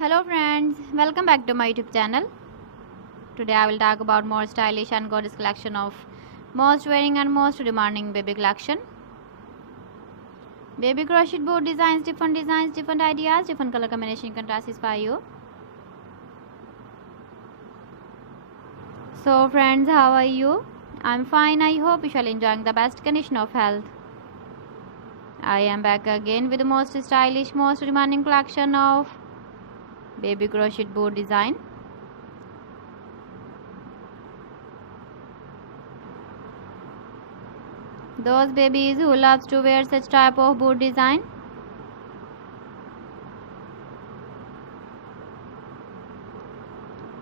Hello friends, welcome back to my YouTube channel. Today I will talk about more stylish and gorgeous collection of most wearing and most demanding baby collection. Baby crochet board designs, different ideas, different color combination can satisfy you. So friends, how are you? I'm fine. I hope you shall enjoying the best condition of health. I am back again with the most stylish, most demanding collection of baby crochet board design. Those babies who loves to wear such type of board design.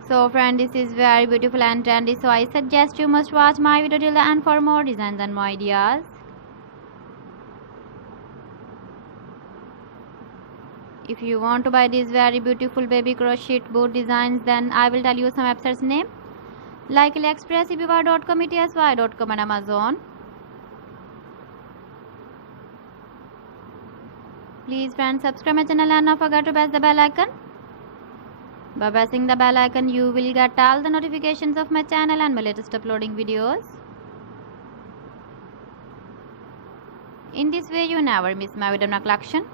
So friend, this is very beautiful and trendy, so I suggest you must watch my video till the end for more designs and more ideas. If you want to buy these very beautiful baby crochet board designs, then I will tell you some websites name like AliExpress, eBay.com, ETSY.com and Amazon. Please friends, subscribe my channel and not forget to press the bell icon. By pressing the bell icon, you will get all the notifications of my channel and my latest uploading videos. In this way, you never miss my video collection.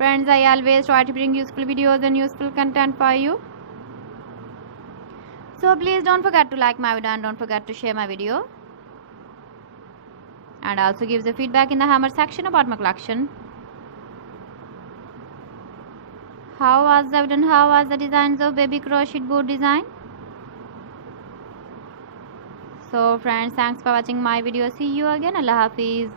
Friends, I always try to bring useful videos and useful content for you. So please don't forget to like my video and don't forget to share my video. And also give the feedback in the hammer section about my collection. How was the video and how was the designs of baby crochet board design? So friends, thanks for watching my video. See you again. Allah Hafiz.